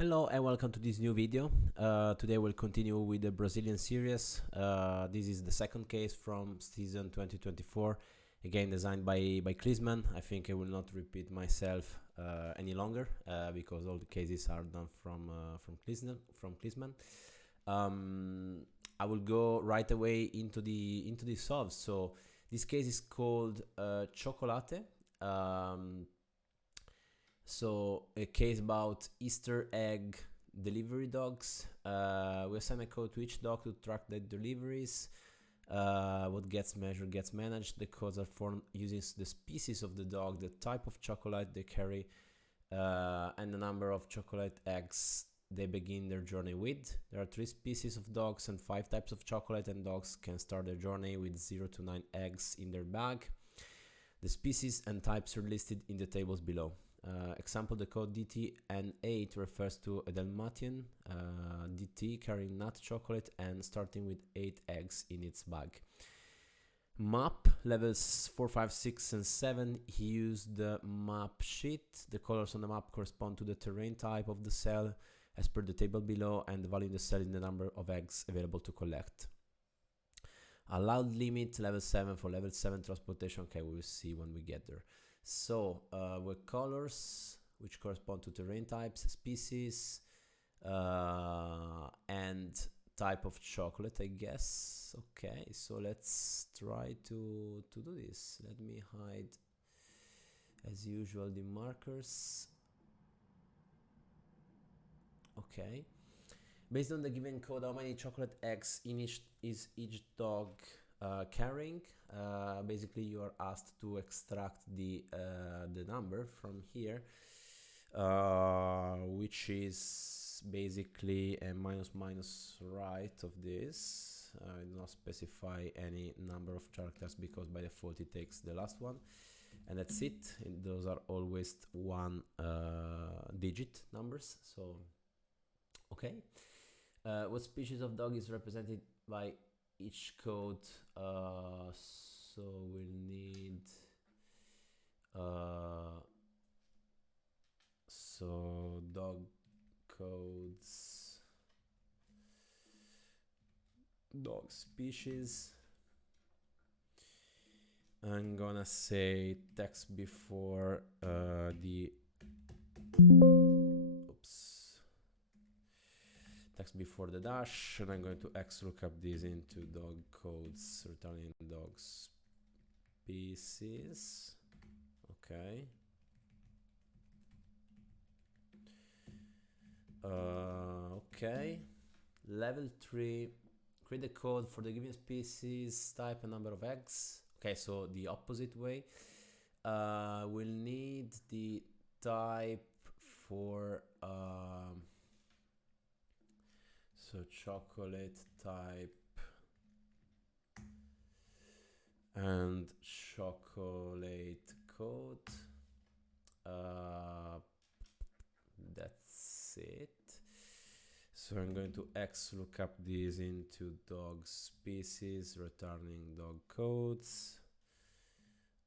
Hello and welcome to this new video. Today we'll continue with the Brazilian series. This is the second case from season 2024, again designed by Klinsmann. I think I will not repeat myself any longer because all the cases are done from Klinsmann. I will go right away into the solves. So this case is called Choco-Late. So a case about Easter egg delivery dogs. We assign a code to each dog to track the deliveries. What gets measured gets managed. The codes are formed using the species of the dog, the type of chocolate they carry, and the number of chocolate eggs they begin their journey with. There are 3 species of dogs and 5 types of chocolate, and dogs can start their journey with 0 to 9 eggs in their bag. The species and types are listed in the tables below. Example, the code DT-N8 refers to a Dalmatian DT carrying nut chocolate and starting with 8 eggs in its bag. Map levels 4, 5, 6 and 7. He used the map sheet. The colors on the map correspond to the terrain type of the cell as per the table below, and the value in the cell in the number of eggs available to collect. Allowed limit level 7 for level 7 transportation. Okay, we will see when we get there. So with colors which correspond to terrain types, species, and type of chocolate, I guess. Okay, so let's try to do this. Let me hide, as usual, the markers. Okay. Based on the given code, how many chocolate eggs is each dog carrying? Basically, you are asked to extract the number from here, which is basically a minus right of this. I do not specify any number of characters because by default it takes the last one, and that's it. And those are always 1 digit numbers. So okay. What species of dog is represented by each code? So we'll need so dog codes, dog species. I'm gonna say text before text before the dash, and I'm going to XLOOKUP this into dog codes, returning dog species. Okay. Okay. Level 3, create the code for the given species, type and number of eggs. Okay, so the opposite way. We'll need the type for so chocolate type and chocolate code. That's it. So I'm going to XLOOKUP this into dog species, returning dog codes.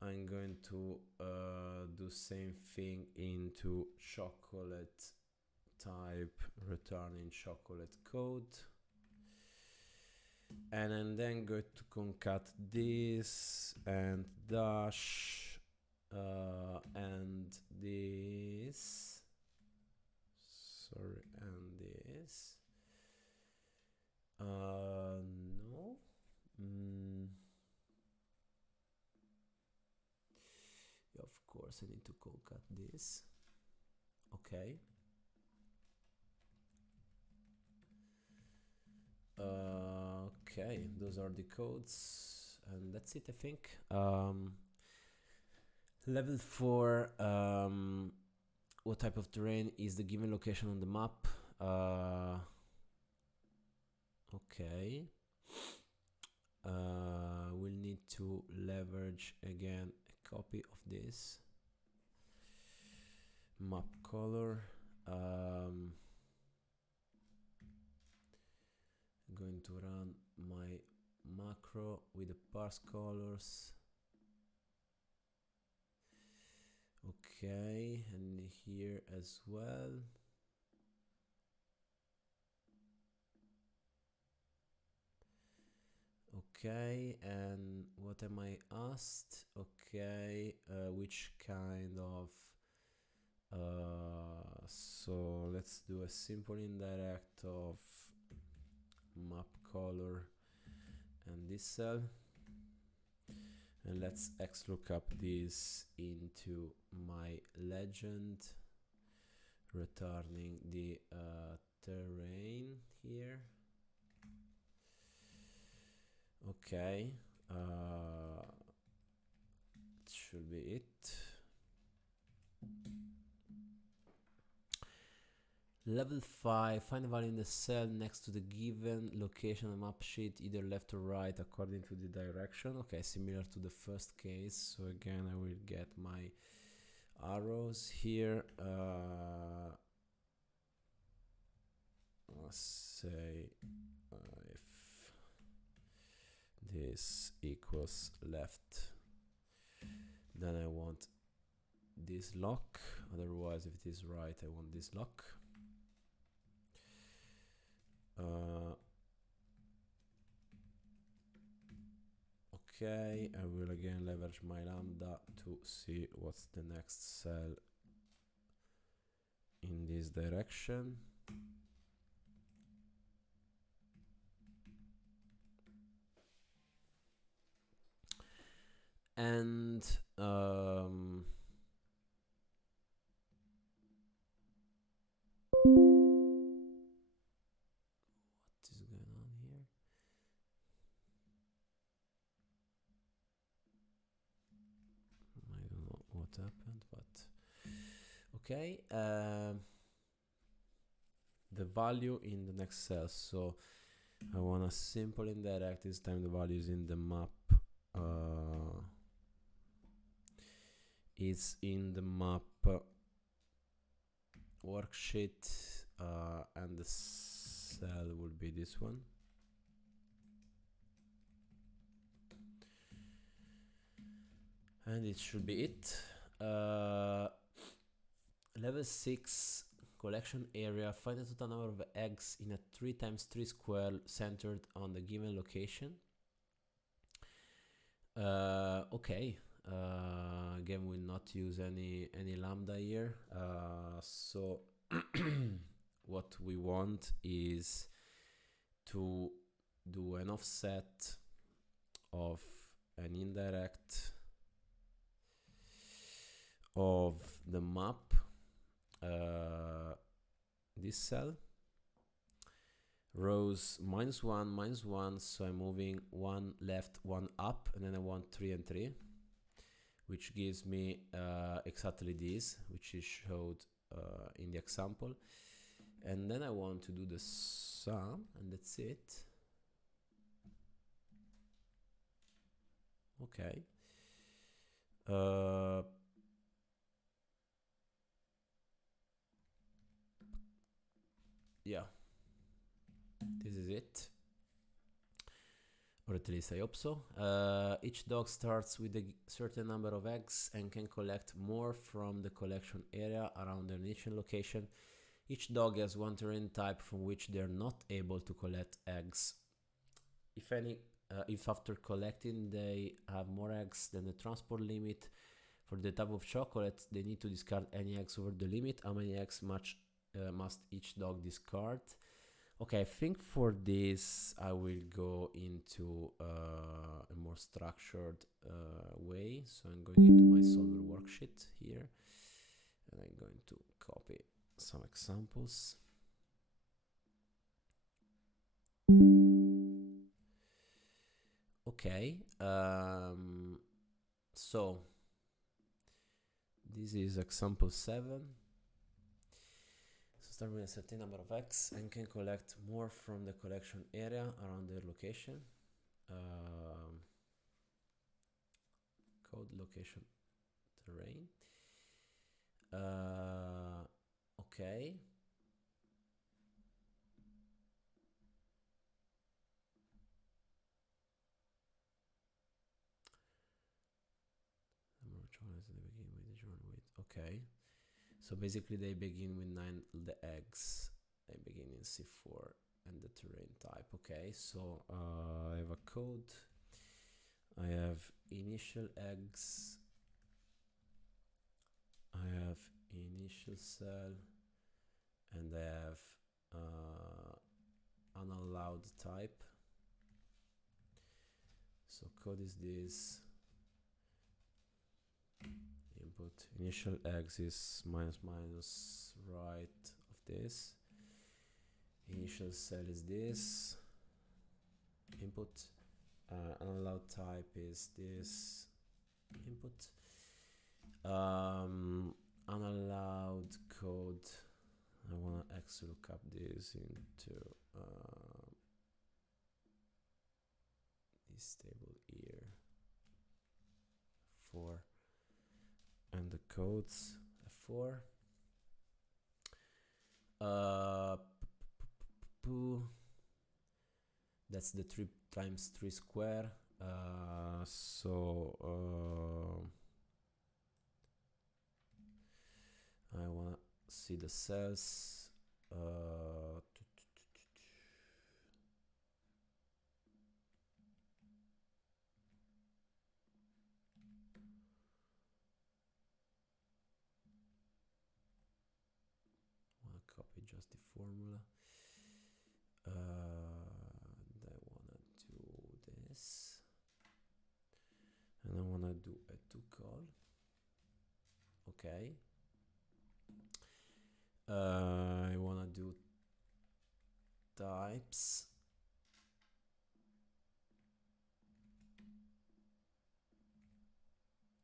I'm going to do same thing into chocolate type, returning chocolate code. And I'm then going to concat this and dash and this. Sorry, and this. No. Of course, I need to concat this. Okay. Okay, those are the codes, and that's it, I think. Level 4, what type of terrain is the given location on the map? Okay. We'll need to leverage again a copy of this map color. Going to run my macro with the parse colors. Okay, and here as well. Okay, and what am I asked? Okay, which kind of so let's do a simple indirect of map color and this cell, and let's xlookup this into my legend, returning the terrain here. Okay, it should be it. Level 5, find a value in the cell next to the given location on the map sheet, either left or right according to the direction. Okay, similar to the first case. So again, I will get my arrows here. Let's say if this equals left, then I want this lock. Otherwise, if it is right, I want this lock. Okay, I will again leverage my lambda to see what's the next cell in this direction. And what is going on here? I don't know what happened, but okay. The value in the next cell. So I want a simple indirect. This time the value is in the map. It's in the map worksheet, and the cell will be this one. And it should be it. Level 6 collection area, find the total number of eggs in a 3x3 square centered on the given location. Okay, again we'll not use any lambda here, so what we want is to do an offset of an indirect of the map, this cell, rows -1, so I'm moving one left, one up, and then I want 3 and 3, which gives me exactly this, which is showed in the example. And then I want to do the sum, and that's it. Okay. Yeah, this is it, or at least I hope so. Each dog starts with a certain number of eggs and can collect more from the collection area around their initial location. Each dog has one terrain type from which they're not able to collect eggs. If after collecting they have more eggs than the transport limit for the type of chocolate, they need to discard any eggs over the limit. How many eggs must each dog discard? Okay, I think for this I will go into a more structured way. So I'm going into my solver worksheet here, and I'm going to copy some examples. Okay, so this is example 7. So start with a certain number of eggs and can collect more from the collection area around their location. Code location terrain. Okay. Okay. So basically they begin with 9 the eggs. They begin in C4 and the terrain type. Okay, so I have a code I have initial eggs, I have initial cell, and I have unallowed type. So code is this. Input initial eggs is minus minus right of this. Initial cell is this. Input. Unallowed type is this. Input. Unallowed code. I wanna X lookup this into this table here. 4 and the codes 4. That's the 3 times 3 square. I wanna see the cells. Wanna copy just the formula. I wanna do this, and I wanna do a to call. Okay. I wanna do types.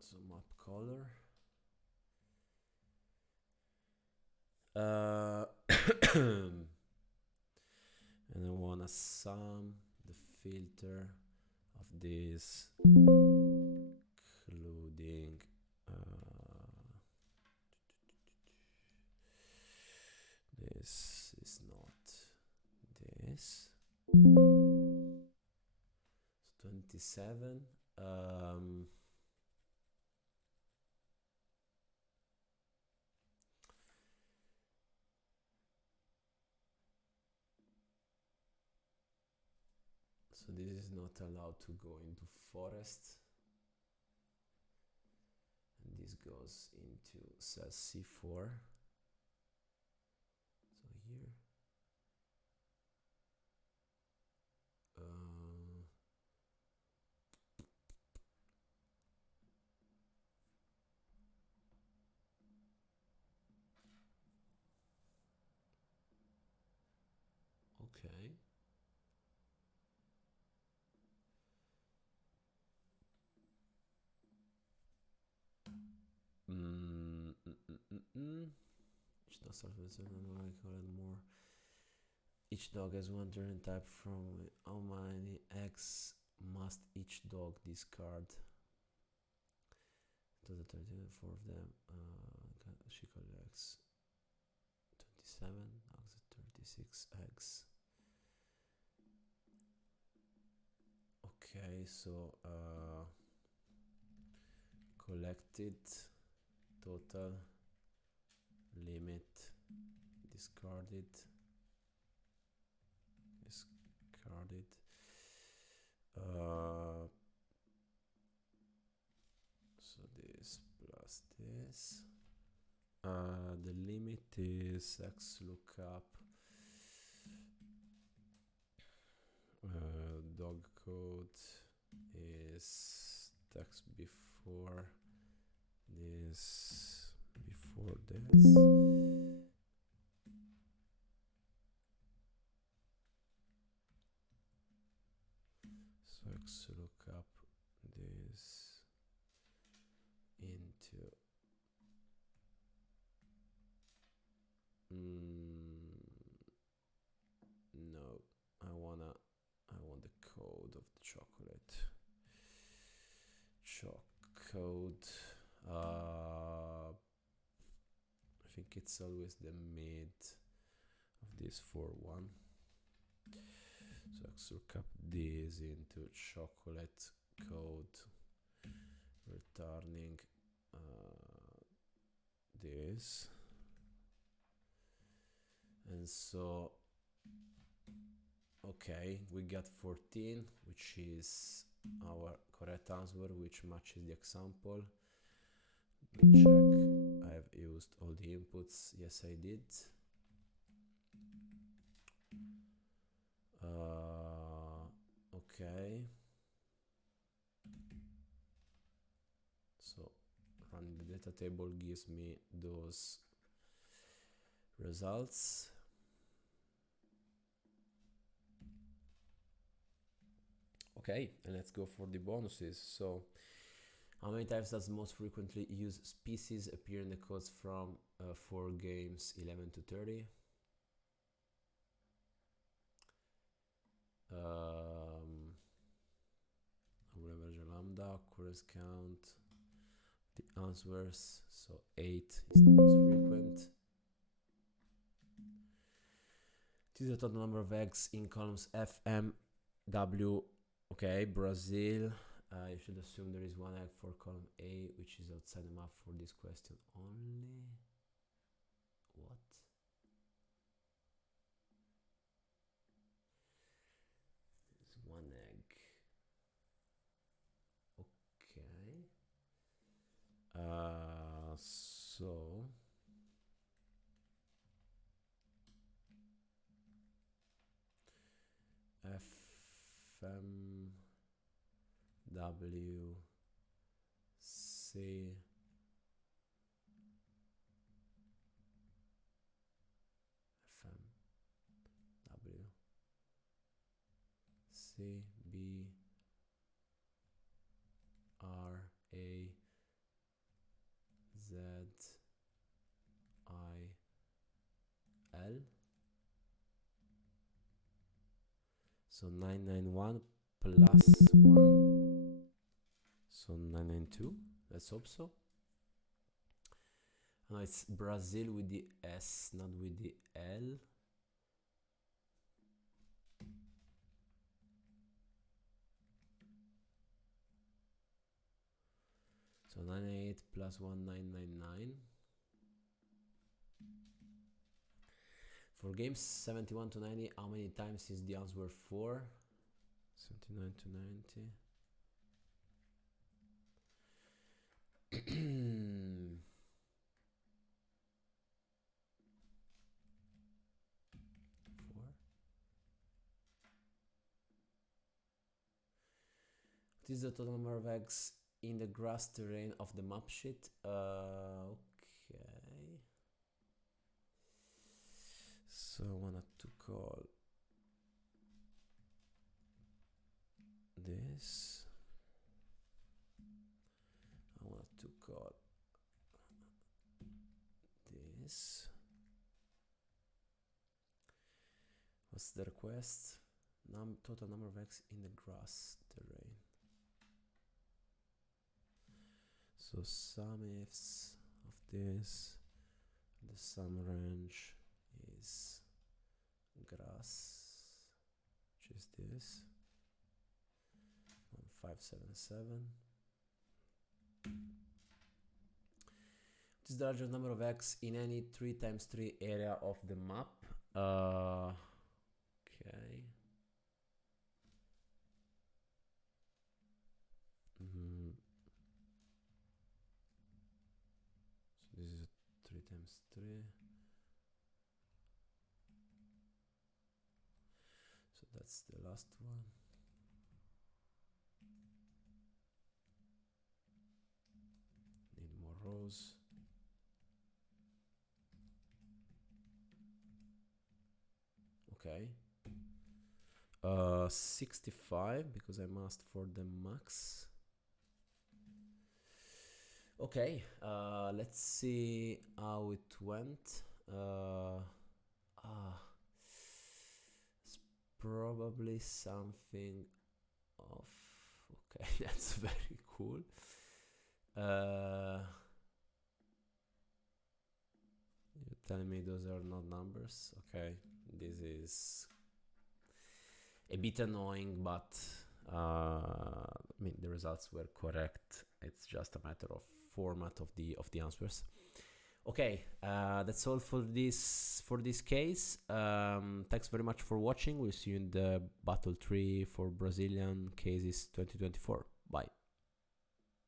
So map color. And I wanna sum the filter of this, including this is not this. 27. So this is not allowed to go into forest, and this goes into cell C4. So here. Okay. Each dog starts with a certain number, I call it more. Each dog has one turn type from how many eggs must each dog discard? To the 13, 4 of them. She collects 27, dogs at 36 eggs. Okay, so collected total limit discarded so this plus this, the limit is x lookup dog code is text before this so x lookup this into no, I want the code of the chocolate code. I think it's always the mid of this 4-1. So x lookup this into chocolate code, returning this, and so okay, we got 14, which is our correct answer, which matches the example. Let me check. I have used all the inputs. Yes, I did. Okay. So running the data table gives me those results. Okay, and let's go for the bonuses. So how many times does most frequently used species appear in the codes from for games 11 to 30? Average lambda, occurrence count, the answers. So 8 is the most frequent. This is the total number of eggs in columns F, M, W. Okay, Brazil. You should assume there is one egg for column A, which is outside the map for this question only. What? There's one egg. Okay. So F, M, W, C, F, M, W, C, B, R, A, Z, I, L. So 991 plus 1. So 992. Let's hope so. No, it's Brazil with the S, not with the L. So 998 plus 1, 999. For games 71 to 90, how many times is the answer 4? 79 to 90. What is the total number of eggs in the grass terrain of the map sheet? Okay. So I wanted to call this. I wanted to call this. What's the request? Total number of eggs in the grass terrain. So sum ifs of this, the sum range is grass, which is this, 1577. This is the largest number of eggs in any 3x3 area of the map. Okay. So this is 3x3. So that's the last one. Need more rows. Okay. 65 because I asked for the max. Okay, let's see how it went. It's probably something of. Okay, that's very cool. You're telling me those are not numbers? Okay, this is a bit annoying, but I mean the results were correct. It's just a matter of format of the answers. Okay, that's all for this case. Thanks very much for watching. We'll see you in the Battle 3 for Brazilian cases 2024. Bye.